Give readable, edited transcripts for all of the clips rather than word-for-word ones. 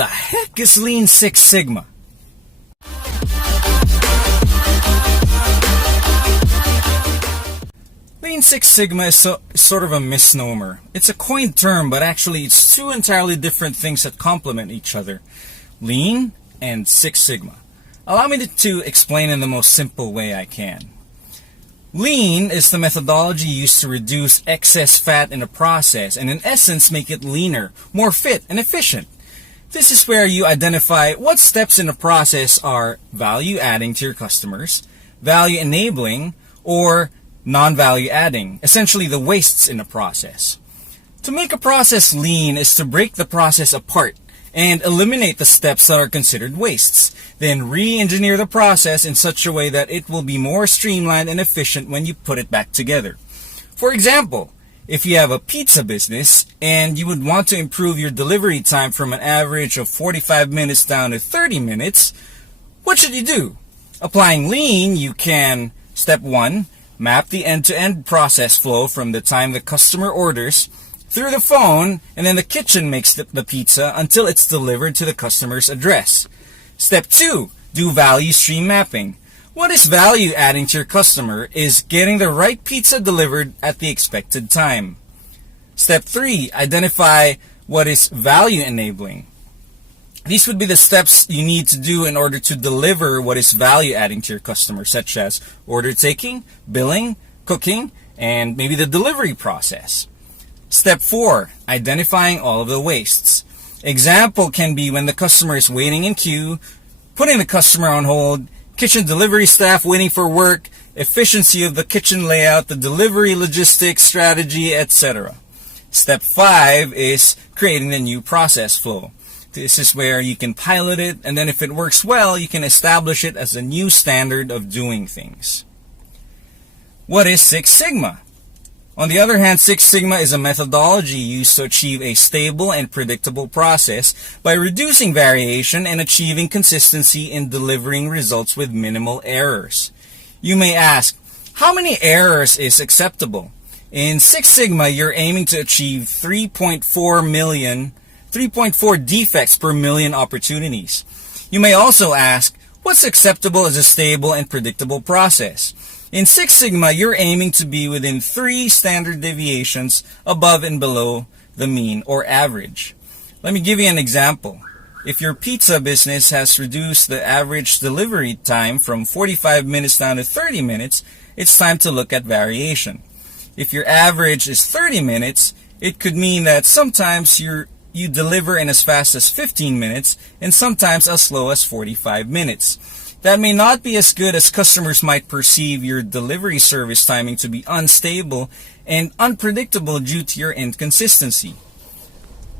the heck is Lean Six Sigma? Lean Six Sigma is sort of a misnomer. It's a coined term, but actually it's two entirely different things that complement each other. Lean and Six Sigma. Allow me to explain in the most simple way I can. Lean is the methodology used to reduce excess fat in a process and in essence make it leaner, more fit, and efficient. This is where you identify what steps in a process are value adding to your customers, value enabling, or non-value adding, essentially the wastes in a process. To make a process lean is to break the process apart and eliminate the steps that are considered wastes, then re-engineer the process in such a way that it will be more streamlined and efficient when you put it back together. For example, if you have a pizza business and you would want to improve your delivery time from an average of 45 minutes down to 30 minutes, what should you do? Applying Lean, you can, step 1, map the end-to-end process flow from the time the customer orders through the phone, and then the kitchen makes the pizza until it's delivered to the customer's address. Step 2, do value stream mapping. What is value adding to your customer is getting the right pizza delivered at the expected time. Step 3, identify what is value enabling. These would be the steps you need to do in order to deliver what is value adding to your customer, such as order taking, billing, cooking, and maybe the delivery process. Step 4, identifying all of the wastes. Example can be when the customer is waiting in queue, putting the customer on hold, kitchen delivery staff waiting for work, efficiency of the kitchen layout, the delivery logistics strategy, etc. Step 5 is creating the new process flow. This is where you can pilot it, and then if it works well, you can establish it as a new standard of doing things. What is Six Sigma? On the other hand, Six Sigma is a methodology used to achieve a stable and predictable process by reducing variation and achieving consistency in delivering results with minimal errors. You may ask, how many errors is acceptable? In Six Sigma, you're aiming to achieve 3.4 defects per million opportunities. You may also ask, what's acceptable as a stable and predictable process? In Six Sigma, you're aiming to be within 3 standard deviations above and below the mean or average. Let me give you an example. If your pizza business has reduced the average delivery time from 45 minutes down to 30 minutes, it's time to look at variation. If your average is 30 minutes, it could mean that sometimes you deliver in as fast as 15 minutes and sometimes as slow as 45 minutes. That may not be as good as customers might perceive your delivery service timing to be unstable and unpredictable due to your inconsistency.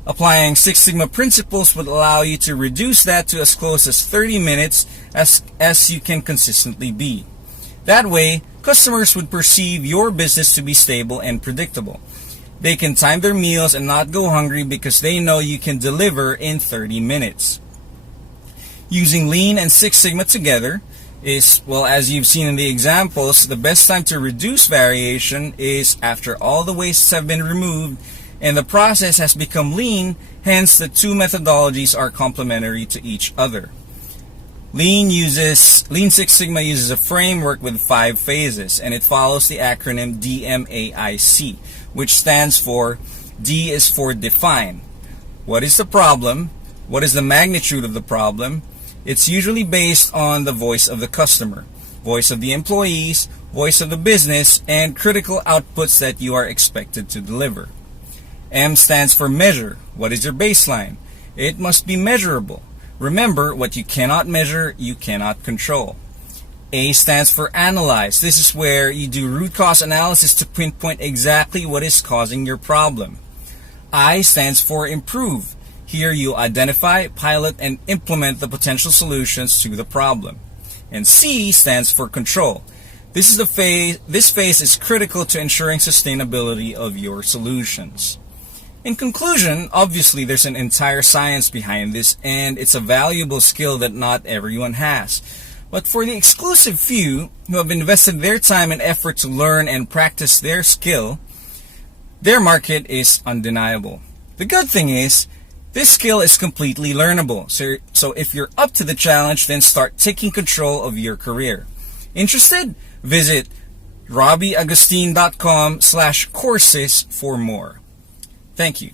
Applying Six Sigma principles would allow you to reduce that to as close as 30 minutes as you can consistently be. That way, customers would perceive your business to be stable and predictable. They can time their meals and not go hungry because they know you can deliver in 30 minutes. Using Lean and Six Sigma together is, well, as you've seen in the examples, the best time to reduce variation is after all the wastes have been removed and the process has become lean, hence the two methodologies are complementary to each other. Lean Six Sigma uses a framework with 5 phases, and it follows the acronym DMAIC, which stands for D is for define. What is the problem? What is the magnitude of the problem? It's usually based on the voice of the customer, voice of the employees, voice of the business, and critical outputs that you are expected to deliver. M stands for measure. What is your baseline? It must be measurable. Remember, what you cannot measure, you cannot control. A stands for analyze. This is where you do root cause analysis to pinpoint exactly what is causing your problem. I stands for improve. Here you identify, pilot, and implement the potential solutions to the problem. And C stands for control. This phase is critical to ensuring sustainability of your solutions. In conclusion, obviously there's an entire science behind this, and it's a valuable skill that not everyone has. But for the exclusive few who have invested their time and effort to learn and practice their skill, their market is undeniable. The good thing is, This skill is completely learnable, so if you're up to the challenge, then start taking control of your career. Interested? Visit RobbieAgustin.com/courses for more. Thank you.